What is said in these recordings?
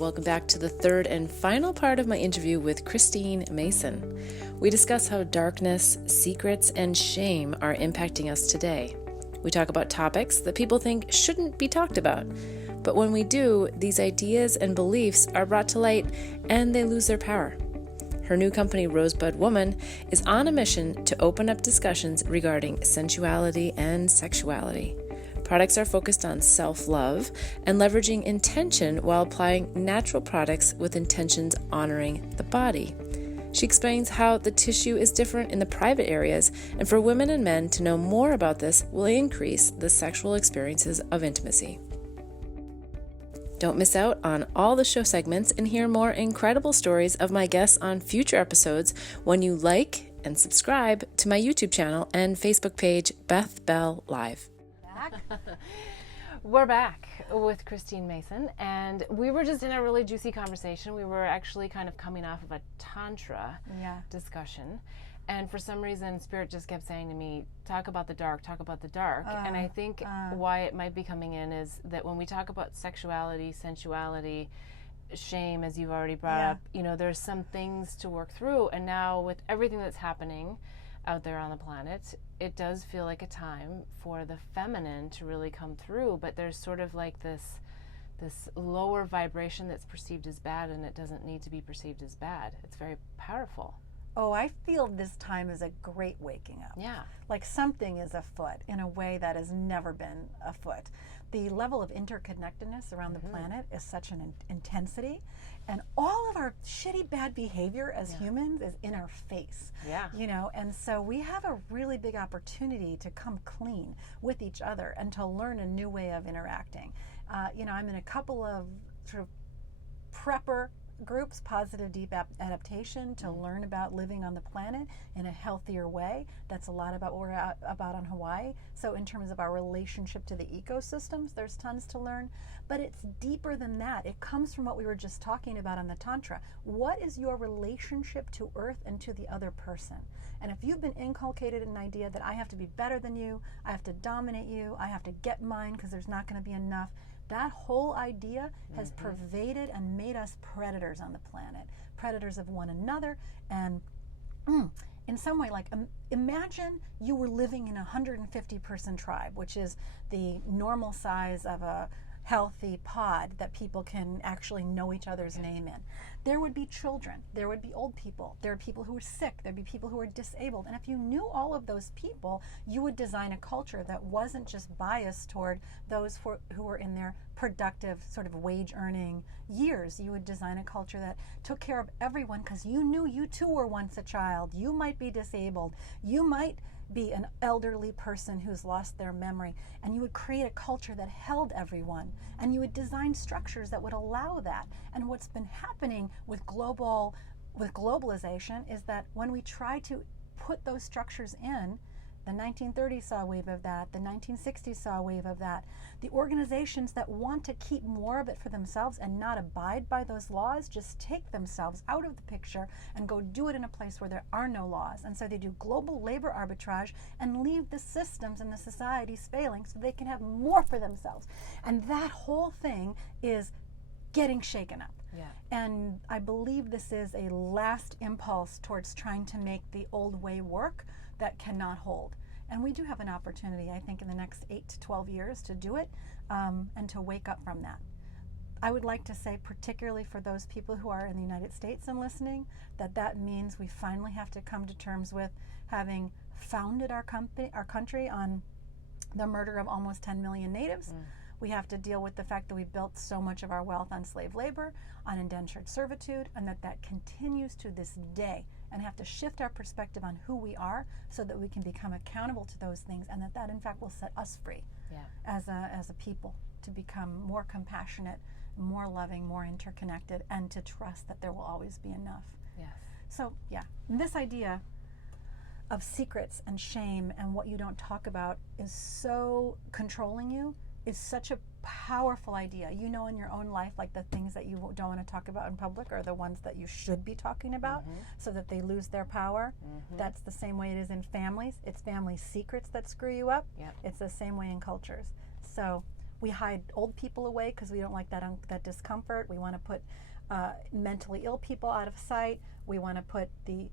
Welcome back to the third and final part of my interview with Christine Mason. We discuss how darkness, secrets, and shame are impacting us today. We talk about topics that people think shouldn't be talked about. But when we do, these ideas and beliefs are brought to light and they lose their power. Her new company, RoseBud Woman, is on a mission to open up discussions regarding sensuality and sexuality. Products are focused on self-love and leveraging intention while applying natural products with intentions honoring the body. She explains how the tissue is different in the private areas, and for women and men to know more about this will increase the sexual experiences of intimacy. Don't miss out on all the show segments and hear more incredible stories of my guests on future episodes when you like and subscribe to my YouTube channel and Facebook page, Beth Bell Live. We're back with Christine Mason, and we were just in a really juicy conversation. We were actually kind of coming off of a tantra discussion, and for some reason Spirit just kept saying to me, talk about the dark, and I think why it might be coming in is that when we talk about sexuality, sensuality, shame, as you've already brought up, you know, there's some things to work through, and now with everything that's happening out there on the planet, it does feel like a time for the feminine to really come through, but there's sort of like this lower vibration that's perceived as bad, and it doesn't need to be perceived as bad. It's very powerful. Oh, I feel this time is a great waking up. Yeah. Like something is afoot in a way that has never been afoot. The level of interconnectedness around the planet is such an intensity, and all of our shitty bad behavior as humans is in our face. Yeah. You know, and so we have a really big opportunity to come clean with each other and to learn a new way of interacting. You know, I'm in a couple of sort of prepper groups, positive deep adaptation, to learn about living on the planet in a healthier way. That's a lot about what we're about on Hawaii. So in terms of our relationship to the ecosystems, there's tons to learn, but it's deeper than that. It comes from what we were just talking about on the Tantra. What is your relationship to Earth and to the other person? And if you've been inculcated an idea that I have to be better than you, I have to dominate you, I have to get mine because there's not going to be enough, that whole idea has pervaded and made us predators on the planet, predators of one another. And in some way, like imagine you were living in a 150-person tribe, which is the normal size of a healthy pod that people can actually know each other's name in. There would be children, there would be old people, there are people who are sick, there'd be people who are disabled. And if you knew all of those people, you would design a culture that wasn't just biased toward those who were in their productive sort of wage earning years. You would design a culture that took care of everyone because you knew you too were once a child. You might be disabled. You might be an elderly person who's lost their memory, and you would create a culture that held everyone, and you would design structures that would allow that. And what's been happening with globalization is that when we try to put those structures in, the 1930s saw a wave of that, the 1960s saw a wave of that. The organizations that want to keep more of it for themselves and not abide by those laws just take themselves out of the picture and go do it in a place where there are no laws. And so they do global labor arbitrage and leave the systems and the societies failing so they can have more for themselves. And that whole thing is getting shaken up. Yeah. And I believe this is a last impulse towards trying to make the old way work that cannot hold. And we do have an opportunity, I think, in the next 8 to 12 years to do it and to wake up from that. I would like to say, particularly for those people who are in the United States and listening, that means we finally have to come to terms with having founded our country on the murder of almost 10 million natives. We have to deal with the fact that we built so much of our wealth on slave labor, on indentured servitude, and that continues to this day, and have to shift our perspective on who we are so that we can become accountable to those things, and that in fact will set us free as a people to become more compassionate, more loving, more interconnected, and to trust that there will always be enough. Yes. So this idea of secrets and shame and what you don't talk about is so controlling you, is such a powerful idea. You know, in your own life, like the things that you don't want to talk about in public are the ones that you should be talking about so that they lose their power. That's the same way it is in families. It's family secrets that screw you up. It's the same way in cultures. So We hide old people away because we don't like that discomfort. We want to put mentally ill people out of sight. We want to put the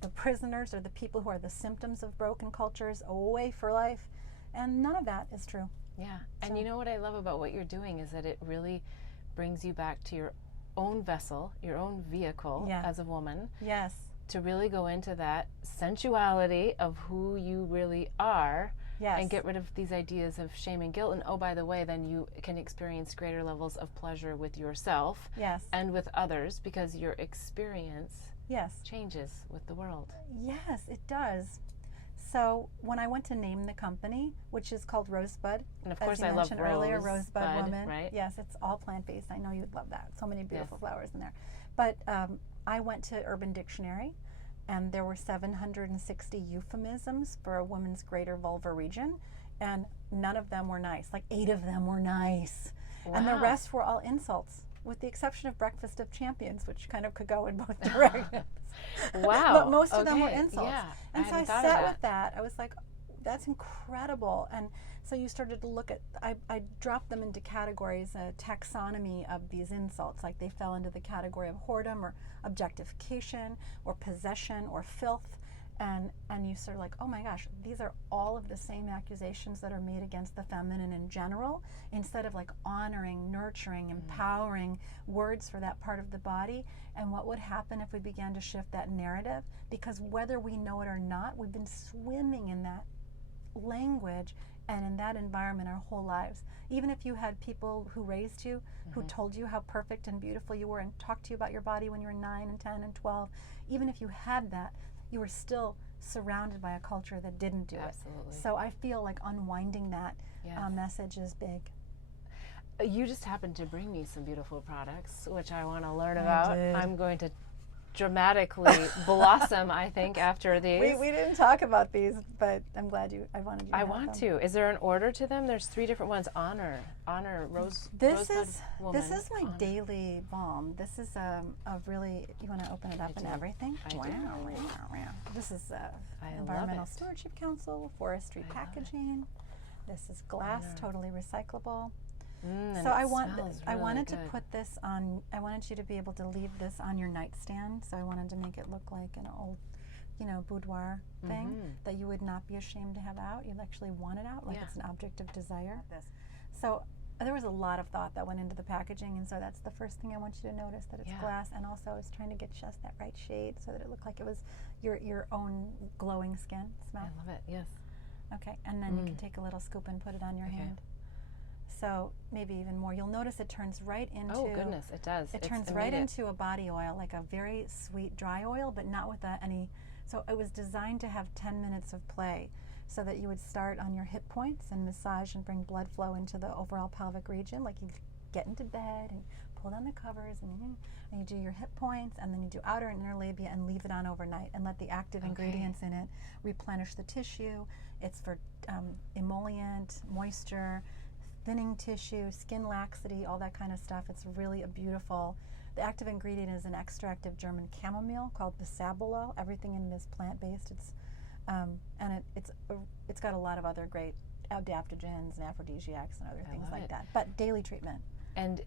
the prisoners or the people who are the symptoms of broken cultures away for life, and none of that is true. Yeah, and you know what I love about what you're doing is that it really brings you back to your own vessel, your own vehicle as a woman. Yes. To really go into that sensuality of who you really are. Yes. And get rid of these ideas of shame and guilt. And oh, by the way, then you can experience greater levels of pleasure with yourself and with others, because your experience changes with the world. Yes, it does. So when I went to name the company, which is called RoseBud, and of course as you I mentioned love earlier, RoseBud Woman. Right? Yes, it's all plant-based. I know you'd love that. So many beautiful flowers in there. But I went to Urban Dictionary, and there were 760 euphemisms for a woman's greater vulvar region, and none of them were nice. Like 8 of them were nice. Wow. And the rest were all insults, with the exception of Breakfast of Champions, which kind of could go in both directions. Wow. But most of them were insults. Yeah, and so I sat with that. I was like, that's incredible. And so you started to look at, I dropped them into categories, a taxonomy of these insults, like they fell into the category of whoredom or objectification or possession or filth. And you sort of like, oh my gosh, these are all of the same accusations that are made against the feminine in general, instead of like honoring, nurturing, empowering words for that part of the body. And what would happen if we began to shift that narrative? Because whether we know it or not, we've been swimming in that language and in that environment our whole lives. Even if you had people who raised you, who told you how perfect and beautiful you were and talked to you about your body when you were 9 and 10 and 12, even if you had that, you were still surrounded by a culture that didn't do it. So I feel like unwinding that message is big. You just happened to bring me some beautiful products, which I want to learn about. I'm going to dramatically blossom, I think, after these. We didn't talk about these, but I'm glad I wanted you to I want to. Is there an order to them? There's 3 different ones. Honor, RoseBud Woman. This is my daily balm. This is a really, you want to open it up and everything? Wow. This is Environmental Stewardship Council, forestry packaging. This is glass, totally recyclable. So I wanted to put this on. I wanted you to be able to leave this on your nightstand. So I wanted to make it look like an old, boudoir thing that you would not be ashamed to have out. You'd actually want it out, like it's an object of desire. So there was a lot of thought that went into the packaging, and so that's the first thing I want you to notice, that it's glass. And also I was trying to get just that right shade so that it looked like it was your own glowing skin. Smell. I love it. Yes. Okay, and then you can take a little scoop and put it on your hand. So maybe even more. You'll notice it turns right into... Oh, goodness, it does. It turns right into a body oil, like a very sweet dry oil, but not with any... So it was designed to have 10 minutes of play, so that you would start on your hip points and massage and bring blood flow into the overall pelvic region. Like you get into bed and pull down the covers and you do your hip points, and then you do outer and inner labia and leave it on overnight and let the active ingredients in it replenish the tissue. It's for emollient, moisture, thinning tissue, skin laxity, all that kind of stuff. It's really a beautiful... The active ingredient is an extract of German chamomile called bisabolol. Everything in it is plant-based. It's and it's got a lot of other great adaptogens and aphrodisiacs and other things like that. But daily treatment. And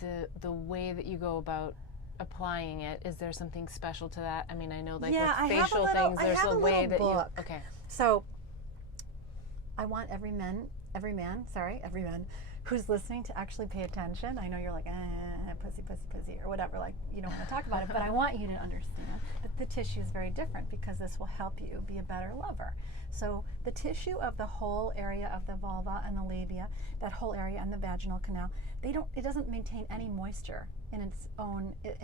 the way that you go about applying it, is there something special to that? I mean, I know with facial things, there's a way that you... Okay. So I want every man who's listening to actually pay attention. I know you're like, pussy, or whatever, like you don't want to talk about it, but I want you to understand that the tissue is very different, because this will help you be a better lover. So the tissue of the whole area of the vulva and the labia, that whole area and the vaginal canal, it doesn't maintain any moisture in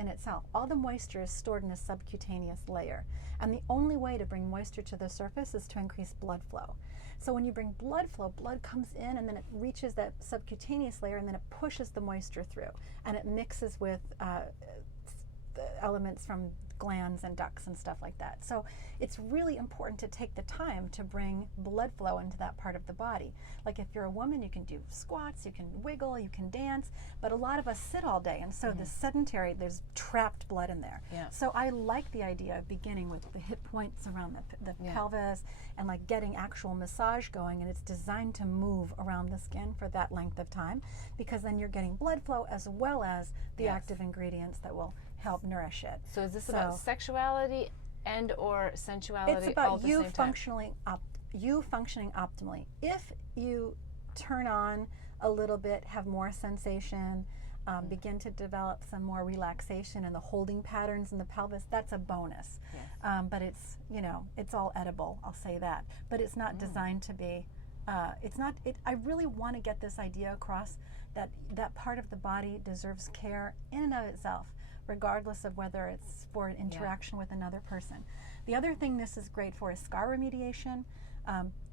itself. All the moisture is stored in a subcutaneous layer. And the only way to bring moisture to the surface is to increase blood flow. So when you bring blood flow, blood comes in and then it reaches that subcutaneous layer, and then it pushes the moisture through, and it mixes with the elements from glands and ducts and stuff like that. So it's really important to take the time to bring blood flow into that part of the body. Like if you're a woman, you can do squats, you can wiggle, you can dance, but a lot of us sit all day, and so the sedentary, there's trapped blood in there. Yeah. So I like the idea of beginning with the hip points around the pelvis and like getting actual massage going, and it's designed to move around the skin for that length of time, because then you're getting blood flow as well as the active ingredients that will help nourish it. So is this about sexuality and or sensuality? It's about all at the you same time? functioning optimally. If you turn on a little bit, have more sensation, begin to develop some more relaxation and the holding patterns in the pelvis, that's a bonus. Yes. But it's, it's all edible, I'll say that. But it's not designed to be, I really want to get this idea across that that part of the body deserves care in and of itself, regardless of whether it's for an interaction with another person. The other thing this is great for is scar remediation.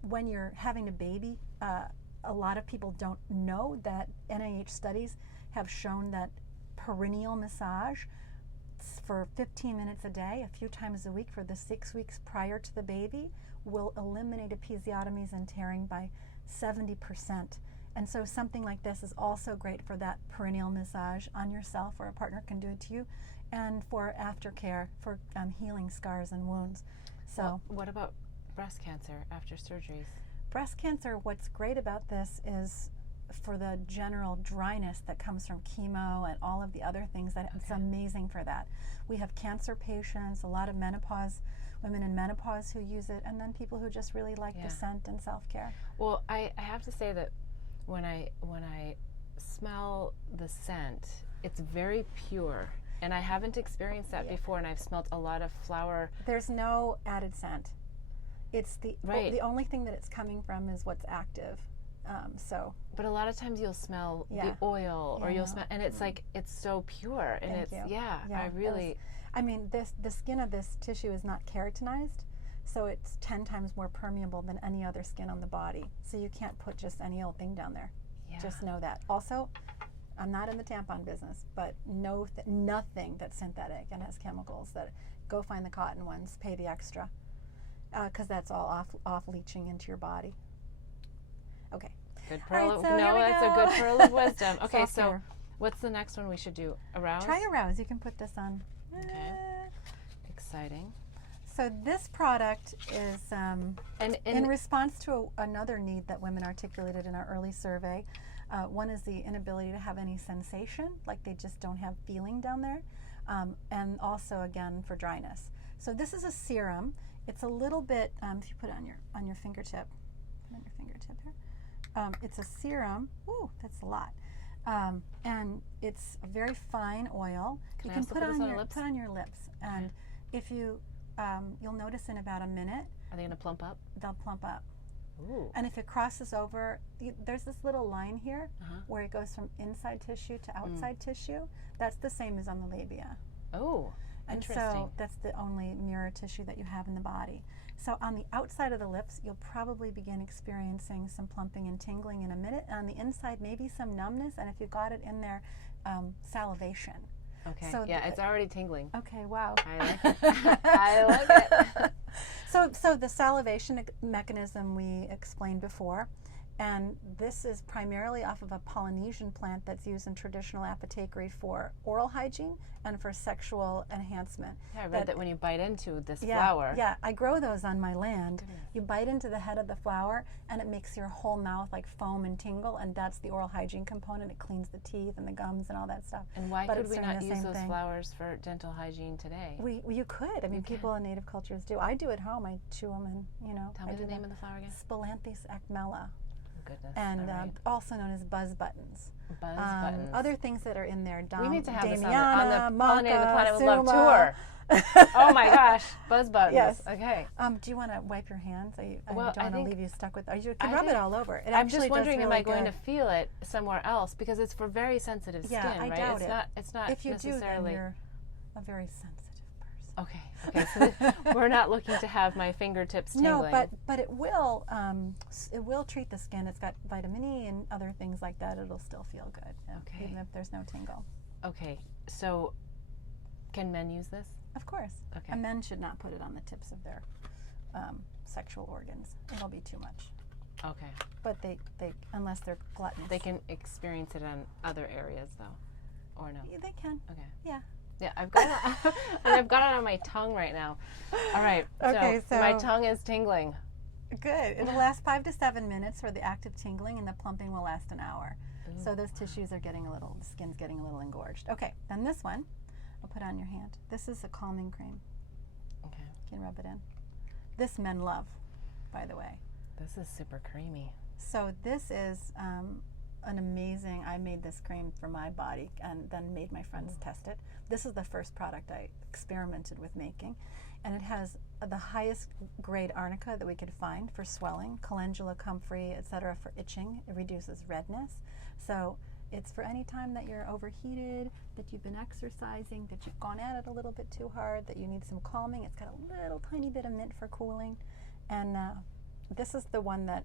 When you're having a baby, a lot of people don't know that NIH studies have shown that perineal massage for 15 minutes a day, a few times a week for the 6 weeks prior to the baby, will eliminate episiotomies and tearing by 70%. And so something like this is also great for that perineal massage on yourself, or a partner can do it to you, and for aftercare, for healing scars and wounds. So, well, what about breast cancer after surgeries? Breast cancer, what's great about this is for the general dryness that comes from chemo and all of the other things, that it's amazing for that. We have cancer patients, a lot of women in menopause who use it, and then people who just really like the scent and self-care. Well, I have to say that when I smell the scent, it's very pure, and I haven't experienced that before, and I've smelled a lot of flower. There's no added scent. It's the only thing that it's coming from is what's active. But a lot of times you'll smell the oil, or you'll smell, and it's like, it's so pure, and the skin of this tissue is not keratinized, so it's 10 times more permeable than any other skin on the body. So you can't put just any old thing down there. Yeah. Just know that. Also, I'm not in the tampon business, but nothing that's synthetic and has chemicals. That go find the cotton ones, pay the extra, because that's all off leaching into your body. Okay. Good pearl. Right, so that's a good pearl of wisdom. Okay, so what's the next one we should do? Arouse? Try arouse. You can put this on. Okay. Exciting. So this product is in response to another need that women articulated in our early survey. One is the inability to have any sensation, like they just don't have feeling down there, and also again for dryness. So this is a serum. It's a little bit. If you put it on your fingertip, here. It's a serum. Ooh, that's a lot. And it's a very fine oil. You can put on your lips, and if you you'll notice in about a minute. Are they going to plump up? They'll plump up. Ooh. And if it crosses over, there's this little line here where it goes from inside tissue to outside tissue. That's the same as on the labia. Oh, and interesting. so that's the only mirror tissue that you have in the body. So on the outside of the lips, you'll probably begin experiencing some plumping and tingling in a minute. And on the inside, maybe some numbness. And if you got it in there, salivation. Okay. So it's already tingling. Okay. Wow. I like it. I like it. So the salivation mechanism we explained before, and this is primarily off of a Polynesian plant that's used in traditional apothecary for oral hygiene and for sexual enhancement. Yeah, I read that when you bite into this flower. Yeah, I grow those on my land. You bite into the head of the flower, and it makes your whole mouth like foam and tingle, and that's the oral hygiene component. It cleans the teeth and the gums and all that stuff. And why could we not use those flowers for dental hygiene today? You could. I mean, people in native cultures do. I do at home. I chew them, and Tell me the name of the flower again. Spilanthes acmella. Goodness. And also known as buzz buttons. Buzz buttons. Other things that are in there. We need to have this Damiana, on the Pollinating the Planet with Love Suma. tour. Oh my gosh, buzz buttons. Yes. Okay. Do you want to wipe your hands? I don't I want to think leave you stuck with. You can rub it all over. I'm just wondering, am I going to feel it somewhere else, because it's for very sensitive skin, I right? doubt It's not if you necessarily. do, then you're a very sensitive person. Okay. So we're not looking to have my fingertips tingling. No, but it will treat the skin. It's got vitamin E and other things like that. It'll still feel good, even if there's no tingle. Okay, so can men use this? Of course. Okay. And men should not put it on the tips of their sexual organs. It'll be too much. Okay. But they unless they're gluttonous. They can experience it on other areas, though, or no? Yeah, they can. Okay. Yeah. Yeah, I've got it. And I've got it on my tongue right now. All right. Okay, so my tongue is tingling. Good. It'll last 5 to 7 minutes for the active tingling, and the plumping will last an hour. Ooh, so those tissues are getting the skin's getting a little engorged. Okay, then this one, I'll put on your hand. This is a calming cream. Okay. You can rub it in. This men love, by the way. This is super creamy. So this is an amazing, I made this cream for my body and then made my friends test it. This is the first product I experimented with making. And it has the highest grade arnica that we could find for swelling, calendula, comfrey, etc. for itching. It reduces redness. So it's for any time that you're overheated, that you've been exercising, that you've gone at it a little bit too hard, that you need some calming. It's got a little tiny bit of mint for cooling. And this is the one that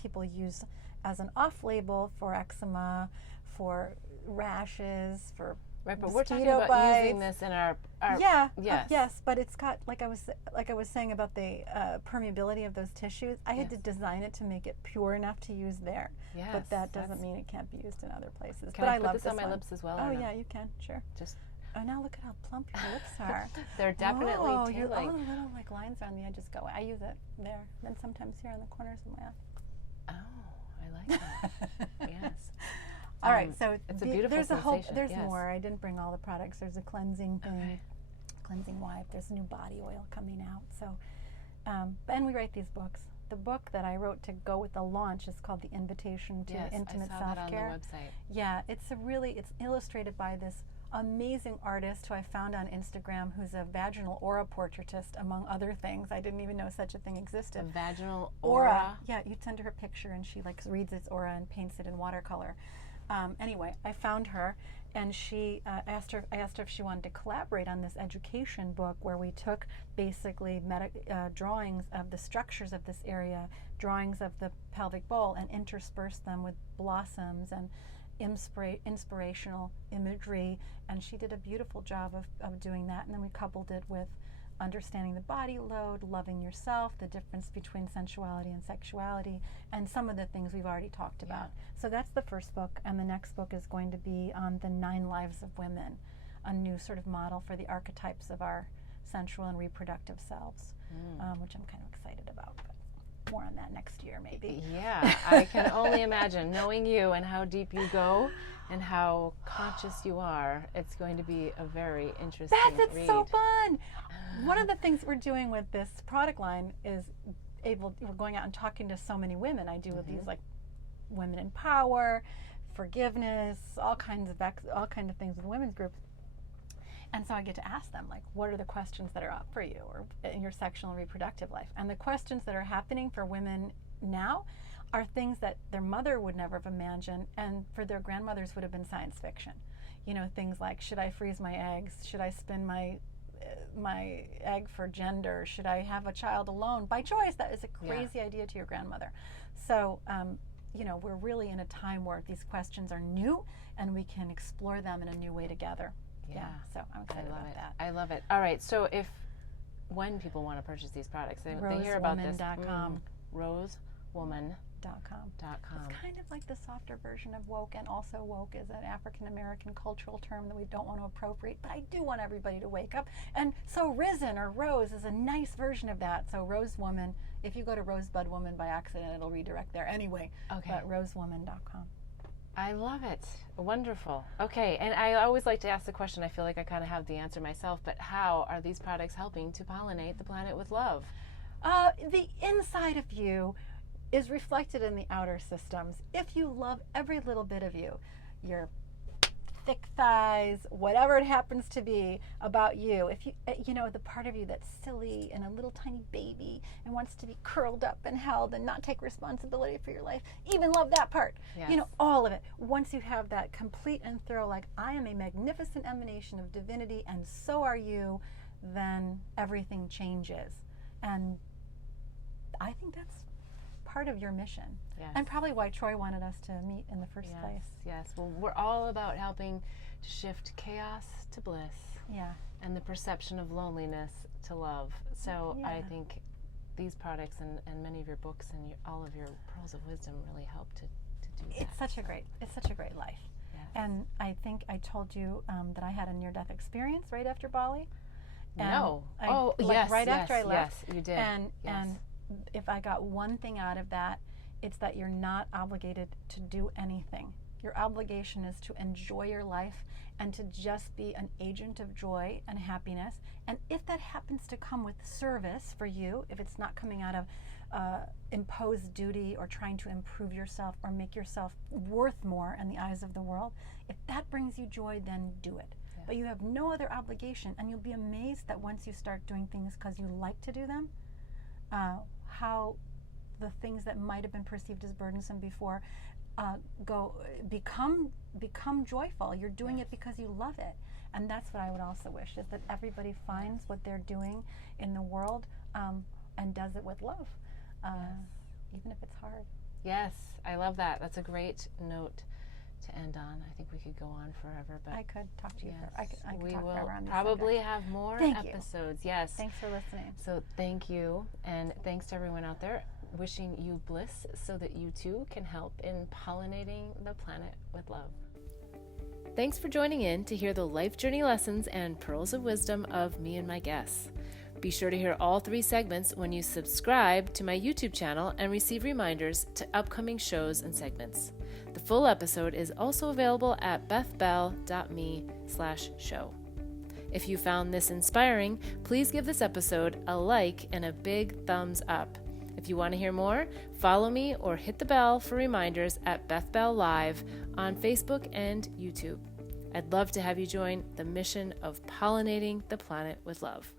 people use as an off-label for eczema, for rashes, for Right, but we're talking mosquito about bites. using this in our Yeah, yes. yes, but it's got, like I was saying about the permeability of those tissues. I had to design it to make it pure enough to use there. Yes, but that doesn't mean it can't be used in other places. Can but I I put love this on my one. lips as well? Oh or no? yeah, you can, sure. Just Oh, now look at how plump your lips are. they're definitely oh, tingling. all the little like lines around the edges go. I use it there, then sometimes here on the corners of my eye. Oh, I like that. Yes. All right, so it's a beautiful there's sensation. There's yes. more. I didn't bring all the products. There's a cleansing thing, Okay. cleansing wipe. There's a new body oil coming out. So, and we write these books. The book that I wrote to go with the launch is called The Invitation to Yes, Intimate I saw that on Self-Care. the website. Yeah, it's illustrated by this amazing artist who I found on Instagram, who's a vaginal aura portraitist, among other things. I didn't even know such a thing existed. A vaginal aura. Yeah, you'd send her a picture and she like reads its aura and paints it in watercolor. Anyway, I found her, and I asked her if she wanted to collaborate on this education book where we took basically drawings of the structures of this area, drawings of the pelvic bowl, and interspersed them with blossoms and inspirational imagery. And she did a beautiful job of doing that. And then we coupled it with understanding the body load, loving yourself, the difference between sensuality and sexuality, and some of the things we've already talked about. So that's the first book, and the next book is going to be on the 9 lives of women, a new sort of model for the archetypes of our sensual and reproductive selves, which I'm kind of excited about. But more on that next year, maybe. Yeah, I can only imagine, knowing you and how deep you go and how conscious you are, it's going to be a very interesting Beth, it's read. so fun! One of the things we're doing with this product line is we're going out and talking to so many women. I do with these like women in power, forgiveness, all kinds of things with women's groups. And so I get to ask them, like, what are the questions that are up for you or in your sexual and reproductive life? And the questions that are happening for women now are things that their mother would never have imagined, and for their grandmothers would have been science fiction. You know, things like, should I freeze my eggs? Should I spin my egg for gender? Should I have a child alone by choice? That is a crazy idea to your grandmother. So, you know, we're really in a time where these questions are new and we can explore them in a new way together. Yeah, so I'm excited about that. I love it. All right, so when people want to purchase these products, they hear about this. RoseWoman.com. RoseWoman.com. It's kind of like the softer version of woke, and also woke is an African American cultural term that we don't want to appropriate, but I do want everybody to wake up. And so Risen or Rose is a nice version of that. So Rose Woman, if you go to RoseBud Woman by accident, it'll redirect there anyway. Okay. But RoseWoman.com. I love it. Wonderful. Okay, and I always like to ask the question, I feel like I kind of have the answer myself, but how are these products helping to pollinate the planet with love? The inside of you is reflected in the outer systems. If you love every little bit of you, your thick thighs, whatever it happens to be about you, if you know, the part of you that's silly and a little tiny baby and wants to be curled up and held and not take responsibility for your life, even love that part. Yes. You know, all of it. Once you have that complete and thorough, like, I am a magnificent emanation of divinity and so are you, then everything changes. And I think that's part of your mission. Yes. And probably why Troy wanted us to meet in the first place. Yes, well, we're all about helping to shift chaos to bliss. Yeah. And the perception of loneliness to love. So Yeah. I think these products and many of your books and all of your pearls of wisdom really help to do that. It's such a great life. Yes. And I think I told you that I had a near-death experience right after Bali. No. Right after I left. Yes, you did. And if I got one thing out of that, it's that you're not obligated to do anything. Your obligation is to enjoy your life and to just be an agent of joy and happiness. And if that happens to come with service for you, if it's not coming out of imposed duty or trying to improve yourself or make yourself worth more in the eyes of the world, if that brings you joy, then do it. Yeah. But you have no other obligation, and you'll be amazed that once you start doing things because you like to do them, how the things that might have been perceived as burdensome before become joyful. You're doing it because you love it. And that's what I would also wish, is that everybody finds what they're doing in the world and does it with love, even if it's hard. Yes, I love that. That's a great note to end on. I think we could go on forever, but I could talk to you. I could we talk will forever on these probably subjects. have more episodes. Yes. Thanks for listening. So thank you, and thanks to everyone out there. Wishing you bliss so that you too can help in pollinating the planet with love. Thanks for joining in to hear the life journey lessons and pearls of wisdom of me and my guests. Be sure to hear all 3 segments when you subscribe to my YouTube channel and receive reminders to upcoming shows and segments. The full episode is also available at bethbell.me/show. If you found this inspiring, please give this episode a like and a big thumbs up. If you want to hear more, follow me or hit the bell for reminders at Beth Bell Live on Facebook and YouTube. I'd love to have you join the mission of pollinating the planet with love.